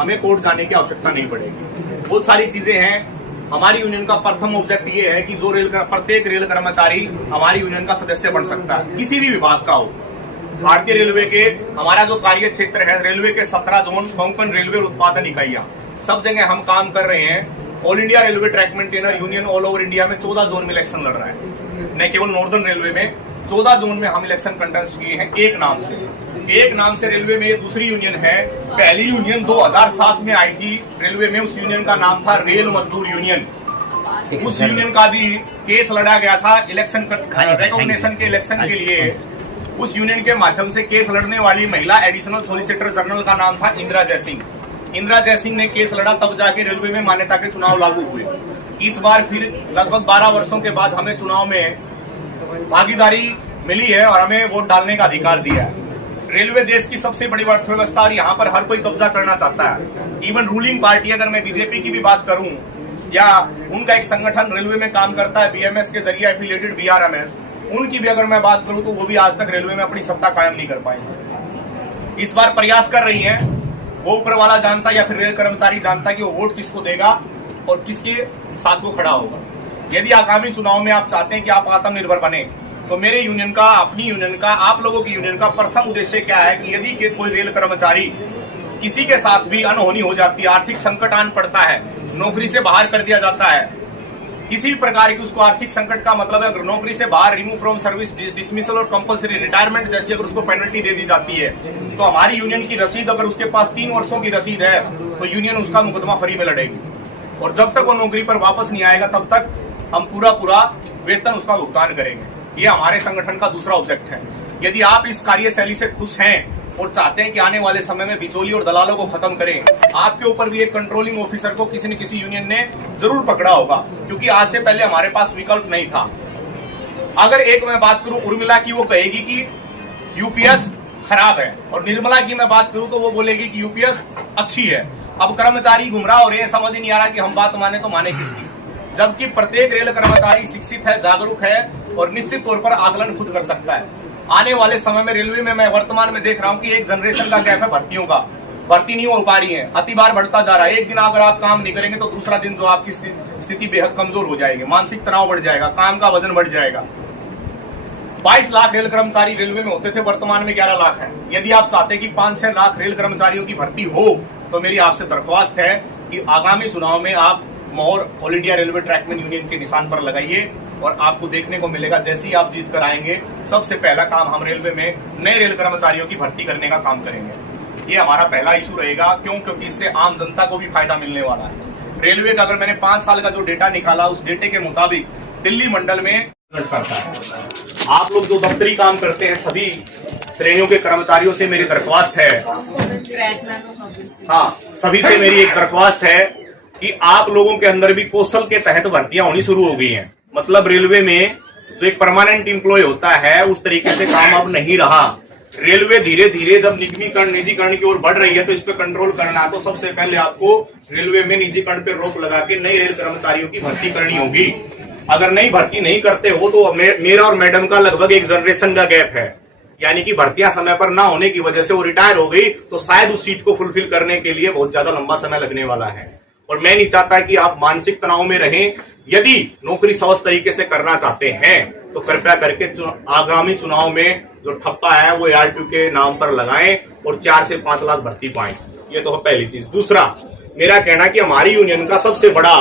हमें कोर्ट जाने की आवश्यकता नहीं पड़ेगी। बहुत सारी चीजें हैं। हमारी यूनियन का प्रथम ऑब्जेक्ट ये है कि जो प्रत्येक रेल कर्मचारी हमारी यूनियन का सदस्य बन सकता है, किसी भी विभाग का हो। भारतीय रेलवे के हमारा जो कार्य क्षेत्र है, रेलवे के 17 जोन, कोंकण रेलवे उत्पादन इकाइयां, सब जगह हम काम कर रहे हैं। All India railway track maintainer union all over India में 14 जोन में इलेक्शन लड़ रहा है। न केवल नॉर्दर्न रेलवे में 14 जोन में हम इलेक्शन कंटेस्ट किए हैं। एक नाम से रेलवे में ये दूसरी यूनियन है। पहली यूनियन 2007 में आई थी रेलवे में, उस यूनियन का नाम था रेल मजदूर यूनियन। उस यूनियन का भी केस लड़ा गया था इलेक्शन रिकॉग्निशन के इलेक्शन के लिए। उस यूनियन के माध्यम से केस लड़ने वाली महिला एडिशनल सॉलिसिटर जनरल का नाम था इंदिरा जयसिंह। इंदिरा जयसिंह ने केस लड़ा, तब जाके रेलवे में मान्यता के चुनाव लागू हुए। इस बार फिर लगभग 12 वर्षों के बाद हमें चुनाव में भागीदारी मिली है और हमें वोट डालने का अधिकार दिया है। रेलवे देश की सबसे बड़ी अर्थव्यवस्था और यहाँ पर हर कोई कब्जा करना चाहता है। इवन रूलिंग पार्टी, अगर मैं बीजेपी की भी बात करूं, या उनका एक संगठन रेलवे में काम करता है बीएमएस के जरिए एफिलिएटेड बीआरएमएस, उनकी भी अगर मैं बात करूं तो वो भी आज तक रेलवे में अपनी सत्ता कायम नहीं कर पाए। इस बार प्रयास कर रही हैं। वो ऊपर वाला जानता या फिर रेल कर्मचारी जानता कि वो वोट किसको देगा और किसके साथ वो खड़ा होगा। यदि आगामी चुनाव में आप चाहते हैं कि आप आत्मनिर्भर बने, तो मेरे यूनियन का, अपनी यूनियन का, आप लोगों की यूनियन का प्रथम उद्देश्य क्या है कि यदि कोई रेल कर्मचारी किसी के साथ भी अनहोनी हो जाती है, आर्थिक संकट आन पड़ता है, नौकरी से बाहर कर दिया जाता है, किसी भी प्रकार की उसको आर्थिक संकट का मतलब है अगर नौकरी से बाहर, रिमूव फ्रॉम सर्विस, डिसमिसल और कंपलसरी रिटायरमेंट जैसी अगर उसको पेनल्टी दे दी जाती है, तो हमारी यूनियन की रसीद, अगर उसके पास 3 वर्षों की रसीद है, तो यूनियन उसका मुकदमा फ्री में लड़ेगी। और जब तक वो नौकरी पर वापस नहीं आएगा तब तक हम पूरा वेतन उसका भुगतान करेंगे। ये हमारे संगठन का दूसरा ऑब्जेक्ट है। यदि आप इस कार्यशैली से खुश हैं और चाहते हैं कि आने वाले समय में बिचौली और दलालों को खत्म करें, आपके ऊपर भी एक कंट्रोलिंग ऑफिसर को किसी न किसी यूनियन ने जरूर पकड़ा होगा, क्योंकि आज से पहले हमारे पास विकल्प नहीं था। अगर एक मैं बात करूं उर्मिला की, वो कहेगी कि यूपीएस खराब है, और निर्मला की मैं बात करूं तो वो बोलेगी कि यूपीएस अच्छी है। अब कर्मचारी गुमराह हो रहे हैं, समझ ही नहीं आ रहा कि हम बात माने तो माने किसकी, जबकि प्रत्येक रेल कर्मचारी शिक्षित है, जागरूक है और निश्चित तौर पर आकलन खुद कर सकता है। आने वाले समय में रेलवे में मैं वर्तमान में देख रहा हूं कि एक जनरेशन का गैप है भर्तियों का, भर्ती नहीं हो पा रही है, अति बार बढ़ता जा रहा है। एक दिन अगर आप काम नहीं करेंगे तो दूसरा दिन जो आपकी स्थिति बेहद कमजोर हो जाएगी, मानसिक तनाव बढ़ जाएगा, काम का वजन बढ़ जाएगा। 22 लाख रेल कर्मचारी रेलवे में होते थे, वर्तमान में 11 लाख है। यदि आप चाहते हैं कि 5-6 लाख रेल कर्मचारियों की भर्ती हो, तो मेरी आपसे दरख्वास्त है कि आगामी चुनाव में आप मोहर all India railway trackman union के निशान पर लगाइए, और आपको देखने को मिलेगा जैसे ही आप जीत कर आएंगे, सबसे पहला काम हम रेलवे में नए रेल कर्मचारियों की भर्ती करने का काम करेंगे। ये हमारा पहला इशू रहेगा। क्यों? क्योंकि इससे आम जनता को भी फायदा मिलने वाला है। रेलवे का अगर मैंने 5 साल का जो डेटा निकाला, उस डेटे के मुताबिक दिल्ली मंडल में करता है। आप लोग जो दफ्तरी काम करते हैं, सभी श्रेणियों के कर्मचारियों से मेरी दरख्वास्त है, हाँ, सभी से मेरी एक दरख्वास्त है कि आप लोगों के अंदर भी कौशल के तहत भर्तियां होनी शुरू हो गई हैं। मतलब रेलवे में जो एक परमानेंट एम्प्लॉय होता है, उस तरीके से काम अब नहीं रहा। रेलवे धीरे धीरे जब निगमीकरण, निजीकरण की ओर बढ़ रही है, तो इस पे कंट्रोल करना, तो सबसे पहले आपको रेलवे में निजीकरण पे रोक लगा के नई रेल कर्मचारियों की भर्ती करनी होगी। अगर नई भर्ती नहीं करते हो तो मेरा और मैडम का लगभग एक जनरेशन का गैप है, यानी कि भर्तियां समय पर ना होने की वजह से वो रिटायर हो गई, तो शायद उस सीट को फुलफिल करने के लिए बहुत ज्यादा लंबा समय लगने वाला है। और मैं नहीं चाहता कि आप मानसिक तनाव में रहें। यदि नौकरी सहज तरीके से करना चाहते हैं तो कृपया करके आगामी चुनाव में जो ठप्पा है वो ARTU के नाम पर लगाएं और 4 से 5 लाख भर्ती पाएं। ये तो पहली चीज। दूसरा, मेरा कहना कि हमारी यूनियन का सबसे बड़ा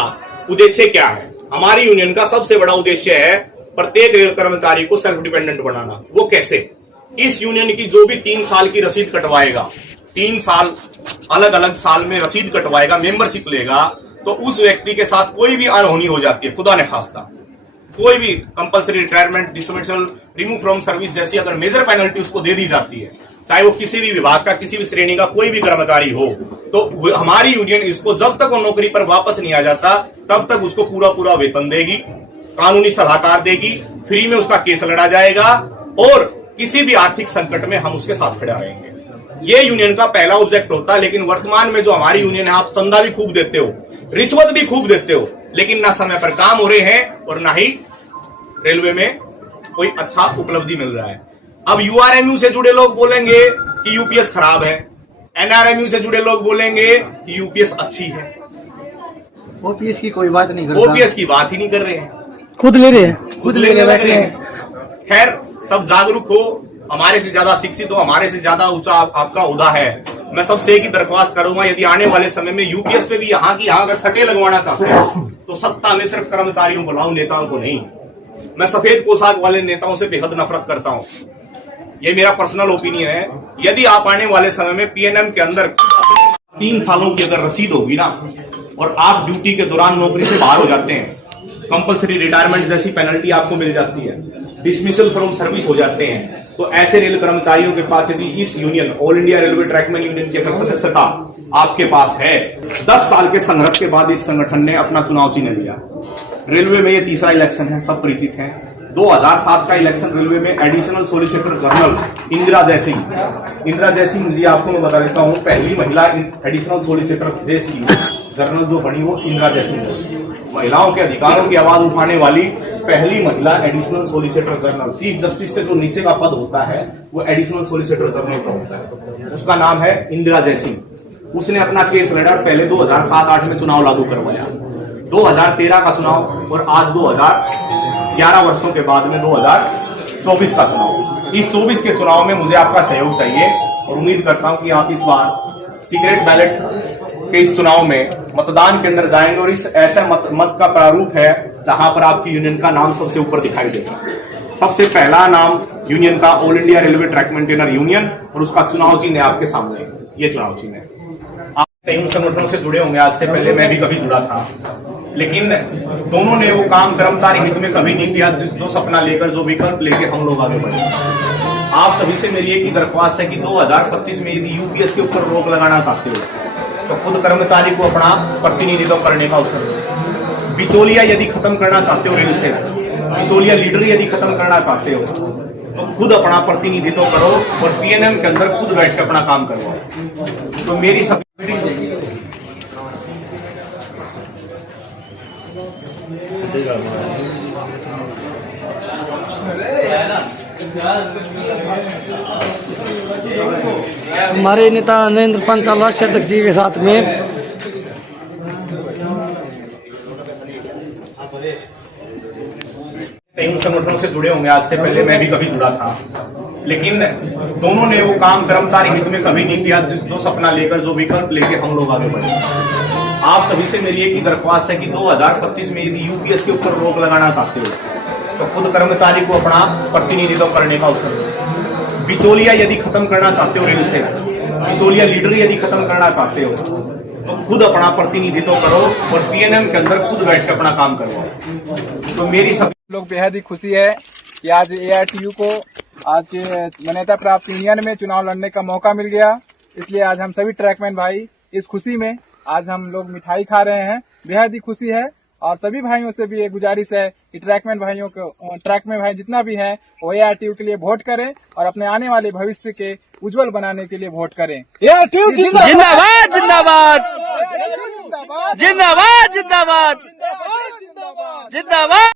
उद्देश्य क्या है? हमारी यूनियन का सबसे बड़ा उद्देश्य है प्रत्येक रेल कर्मचारी को सेल्फ डिपेंडेंट बनाना। वो कैसे? इस यूनियन की जो भी 3 साल की रसीद कटवाएगा, 3 साल अलग अलग साल में रसीद कटवाएगा, मेंबरशिप लेगा, तो उस व्यक्ति के साथ कोई भी अनहोनी हो जाती है, खुदा ने खास्ता, कोई भी compulsory retirement, dismissal, remove from service जैसी अगर मेजर पेनल्टी उसको दे दी जाती है, चाहे वो किसी भी विभाग का, किसी भी श्रेणी का कोई भी कर्मचारी हो, तो हमारी यूनियन इसको जब तक वो नौकरी पर वापस नहीं आ जाता तब तक उसको पूरा वेतन देगी, कानूनी सलाहकार देगी, फ्री में उसका केस लड़ा जाएगा, और किसी भी आर्थिक संकट में हम उसके साथ खड़े रहेंगे। ये यूनियन का पहला ऑब्जेक्ट होता है। लेकिन वर्तमान में जो हमारी यूनियन है, आप चंदा भी खूब देते हो, रिश्वत भी खूब देते हो, लेकिन ना समय पर काम हो रहे हैं और ना ही रेलवे में कोई अच्छा उपलब्धि मिल रहा है। अब URMU से जुड़े लोग बोलेंगे कि यूपीएस खराब है, एनआरएमयू से जुड़े लोग बोलेंगे कि यूपीएस अच्छी है, ओपीएस की कोई बात नहीं करता, ओपीएस की बात ही नहीं कर रहे हैं, खुद ले रहे हैं, खुद लेने लग रहे हैं। खैर, सब जागरूक हो, हमारे से ज्यादा शिक्षित हो, हमारे से ज्यादा ऊंचा आपका ओहदा है। मैं सबसे एक ही दरख्वास्त करूंगा, यदि आने वाले समय में यूपीएस पे भी यहाँ की यहाँ अगर सटे लगवाना चाहते हो तो सत्ता में सिर्फ कर्मचारियों को लाओ, नेताओं को नहीं। मैं सफेद पोशाक वाले नेताओं से बेहद नफरत करता हूँ, ये मेरा पर्सनल ओपिनियन है। यदि आप आने वाले समय में पीएनएम के अंदर 3 सालों की अगर रसीद होगी ना, और आप ड्यूटी के दौरान नौकरी से बाहर हो जाते हैं, कंपलसरी रिटायरमेंट जैसी पेनल्टी आपको मिल जाती है, डिसमिसल फ्रॉम सर्विस हो जाते हैं, तो ऐसे रेल कर्मचारियों के पास यदि इस union all India railway trackman union की अगर सदस्यता आपके पास है, 10 साल के संघर्ष के बाद इस संगठन ने अपना चुनाव चिन्ह लिया। रेलवे में ये तीसरा इलेक्शन है, सब परिचित हैं। 2007 का इलेक्शन रेलवे में additional solicitor general Indira Jaising ji, आपको मैं बता देता हूं, पहली महिला एडिशनल सोलिसिटर देश की जनरल जो बनी वो इंदिरा जयसिंह, महिलाओं के अधिकारों की आवाज उठाने वाली पहली महिला additional solicitor general. Chief justice से जो नीचे का पद होता है वो एडिशनल सोलिसिटर जनरल का होता है, उसका नाम है इंदिरा जयसिंह। उसने अपना केस लड़ा, पहले 2007-8 में चुनाव लागू करवाया, 2013 का चुनाव और आज 2011 वर्षों के बाद में 2024 का चुनाव। इस 24 के चुनाव में मुझे आपका सहयोग चाहिए और उम्मीद करता हूं कि आप इस बार सीक्रेट बैलेट के इस चुनाव में मतदान के अंदर जाएंगे और इस ऐसा मत का प्रारूप है जहां पर आपकी यूनियन का नाम सबसे ऊपर दिखाई देगा। सबसे पहला नाम यूनियन का all India railway track maintainer union, और उसका चुनाव चिन्ह है आपके सामने, ये चुनाव चिन्ह है। आप कई संगठनों से जुड़े होंगे, आज से पहले मैं भी कभी जुड़ा था, लेकिन दोनों ने वो काम कर्मचारी हित में कभी नहीं किया जो सपना लेकर, जो विकल्प लेके हम लोग आगे बढ़े। आप सभी से मेरी एक ही दरख्वास्त है कि 2025 में यदि यूपीएस के ऊपर रोक लगाना चाहते हो तो खुद कर्मचारी को अपना प्रतिनिधित्व करने का अवसर दो। बिचौलिया यदि खत्म करना चाहते हो रेल से, बिचौलिया लीडर यदि खत्म करना चाहते हो तो खुद अपना प्रतिनिधित्व करो और पीएनएम के अंदर खुद बैठ के अपना काम करवाओ। तो मेरी सब हमारे नेता नरेंद्र पंचाल राष्ट्रीय अध्यक्ष जी के साथ में कई संगठनों से जुड़े होंगे, आज से पहले मैं भी कभी जुड़ा था, लेकिन दोनों ने वो काम कर्मचारी हित में कभी नहीं किया जो सपना लेकर, जो विकल्प लेके हम लोग आगे बढ़े। आप सभी से मेरी एक ही दरख्वास्त है कि 2025 में यदि यूपीएस के ऊपर रोक लगाना चाहते हो तो खुद कर्मचारी को अपना प्रतिनिधित्व करने का अवसर दो। बिचौलिया यदि खत्म करना चाहते हो रेल से, बिचौलिया लीडर यदि खत्म करना चाहते हो तो खुद अपना प्रतिनिधित्व करो और पीएनएम के अंदर खुद बैठ के अपना काम करवाओ। तो मेरी सब लोग बेहद ही खुशी है कि आज एआरटीयू को आज मान्यता प्राप्त यूनियन में चुनाव लड़ने का मौका मिल गया। इसलिए आज हम सभी ट्रैकमैन भाई इस खुशी में आज हम लोग मिठाई खा रहे हैं, बेहद ही खुशी है। और सभी भाइयों से भी एक गुजारिश है कि ट्रैकमैन भाई जितना भी है वो एआरटीयू के लिए वोट करें और अपने आने वाले भविष्य के उज्जवल बनाने के लिए वोट करें। एआरटीयू जिंदाबाद जिंदाबाद जिंदाबाद जिंदाबाद जिंदाबाद जिंदाबाद।